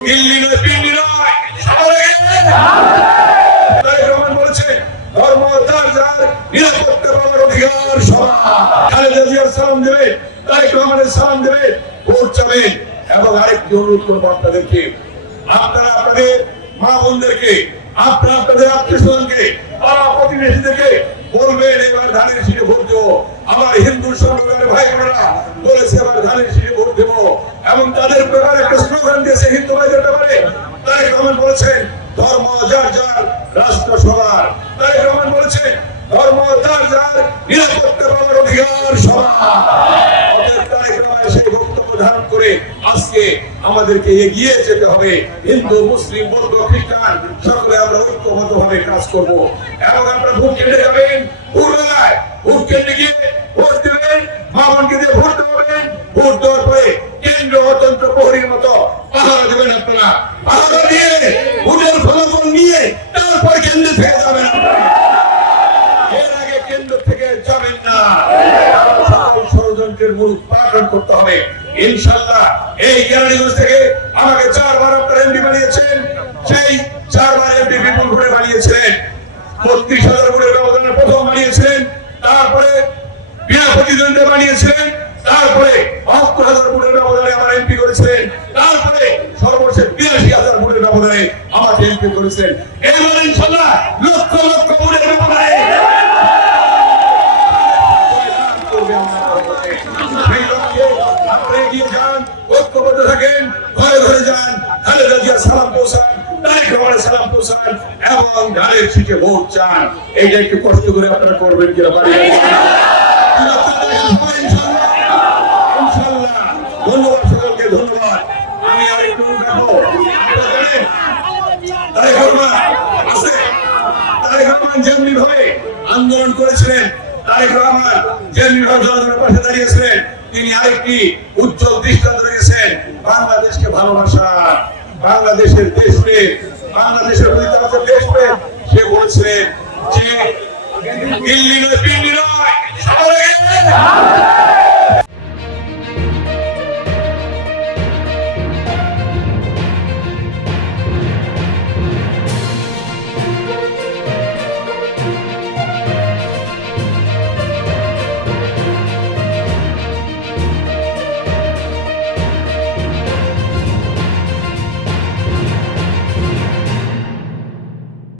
দিল্লি নয়, পিন্ডি নয়, রহমান বলেছেন ধর্ম যার যার নিরাপত্তা পাওয়ার অধিকার সবার। খালেদা জিয়ার সালাম দেবে, তারেক রহমানের সালাম দেবে, ভোট চাবেন। এবং আরেকটি অনুরোধ করবো আপনাদেরকে, আপনারা আপনাদের মা বোনদেরকে, আপনারা আপনাদের আত্মীয় স্বজনকে, প্রতিবেশীদেরকে বলবেন এবার ধানের শীষে ভোট দেবো। আমার হিন্দু সম্প্রদায়ের ভাই বোনেরা বলেছে এবার ধানের শীষে ভোট দেবো, এবং তাদের ব্যাপারে একটা স্লোগান দিয়েছে হিন্দু ভাইদের ব্যাপারে। তারেক রহমান বলেছেন ধর্ম যার যার, রাষ্ট্র সবার। তারেক রহমান বলেছেন ধর্ম যার যার, নিরাপত্তা পাওয়ার অধিকার সবার। তারেক রহমান সেই বক্তব্য ধারণ করে আজকে আমাদেরকে এগিয়ে যেতে হবে। হিন্দু, মুসলিম, বৌদ্ধ, খ্রিস্টান সকলে আমরা ঐক্যবদ্ধ ভাবে কাজ করব। এবং আপনারা ভোট কেন্দ্রে যাবেন, ভোরবেলায় ভোট কেন্দ্রে গিয়ে ভোট দেবেন, মা বোনকে দিয়ে ভোট দেবেন। ভোট দেওয়ার পরে কেন্দ্র অতন্ত্র প্রহরীর মতো পাহারা দেবেন। আপনারা পাহারা দিয়ে ভোটের ফলাফল নিয়ে তারপর কেন্দ্রে থেকে যাবেন। এর আগে কেন্দ্র থেকে যাবেন না। সকল ষড়যন্ত্রের মূল পাঠন করতে হবে ইনশাআল্লাহ। এই কেরানীগঞ্জ থেকে আমাকে 4 বার আপনারা এমপি বানিয়েছেন, সেই 4 বার এমপি বিপুল ভোটে বানিয়েছিলেন। ৩২,০০০ ভোটের ব্যবধানে প্রথম বানিয়েছিলেন, তারপরে বিনা প্রতিদ্বন্দ্বিতা বানিয়েছিলেন, তারপরে ৭২,০০০ ভোটের ব্যবধানে আমার এমপি করেছিলেন, তারপরে সর্বশেষ ৮২,০০০ ভোটের ব্যবধানে আমাকে এমপি করেছিলেন। এবার ইনশাআল্লাহ লক্ষ লক্ষ ভোটের ব্যবধানে সেই লক্ষ্যে আপনারা এগিয়ে যান, ঐক্যবদ্ধ থাকেন, ঘরে ঘরে যান, খালেদা জিয়ার সালাম পৌঁছান, তারেক রহমানের সালাম পৌঁছান এবং ধানের শীষে ভোট চান। এইটা একটু কষ্ট করে আপনারা করবেন কিনা পারি ইনশাআল্লাহ। ধন্যবাদ সকলকে, ধন্যবাদ। আমি আর একটু দেখো তারেক রহমান যেমনি ভাবে আন্দোলন করেছিলেন, তারেক রহমান যেমনি ভাবে জনগণের পাশে দাঁড়িয়েছিলেন, তিনি আরেকটি উজ্জ্বল দৃষ্টান্ত রেখেছেন বাংলাদেশকে ভালোবাসা, বাংলাদেশের দেশপ্রেম, বাংলাদেশের দেশপ্রেম। সে বলছিলেন যে দিল্লি নয়, পিন্ডি নয়,